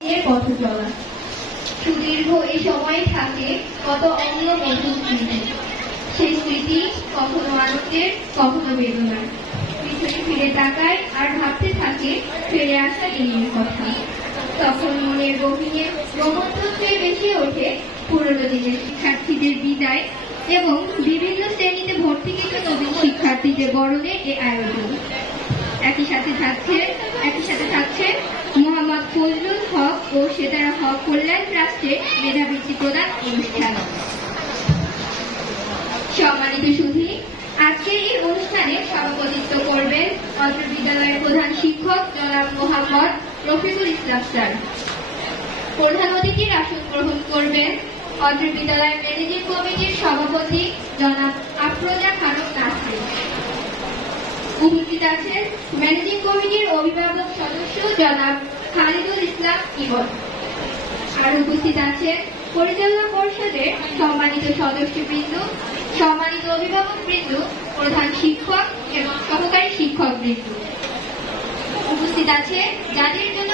পথ চলা সুদীর্ঘ এই সময়ে থাকে কত অন্য মধুর স্মৃতি। সেই স্মৃতি কখনো আনন্দের, কখনো বেদনার। পিছনে ফিরে তাকায় আর ভাবতে থাকে ফিরে আসা দিনের কথা। তখন মনের গভীরে রোমন্থে বেশি ওঠে পুরনো দিনের শিক্ষার্থীদের বিদায় এবং বিভিন্ন শ্রেণীতে ভর্তিকৃত নবীন শিক্ষার্থীদের বরণের এই আয়োজন। একই সাথে থাকছে মোহাম্মদ ফজলুল হক ও সেতারা হক কল্যাণ ট্রাস্টের মেধাবৃত্তি প্রদান অনুষ্ঠান। সম্মানিত সুধী, আজকের এই অনুষ্ঠানে সভাপতিত্ব করবেন অত্র বিদ্যালয়ের প্রধান শিক্ষক জনাব মোহাম্মদ রফিকুল ইসলাম স্যার। প্রধান অতিথির আসন গ্রহণ করবেন অত্র বিদ্যালয়ের ম্যানেজিং কমিটির সভাপতি জনাব আফরোজা খানম নাসরিন। উপস্থিত আছেন ম্যানেজিং কমিটির অভিভাবক সদস্য জনাব খালিদুল ইসলাম ইমন। আর উপস্থিত আছেন পরিচালনা পরিষদের সম্মানিত সদস্যবৃন্দ, সম্মানিত অভিভাবকবৃন্দ, প্রধান শিক্ষক এবং সহকারী শিক্ষকবৃন্দ। উপস্থিত আছে যাদের জন্য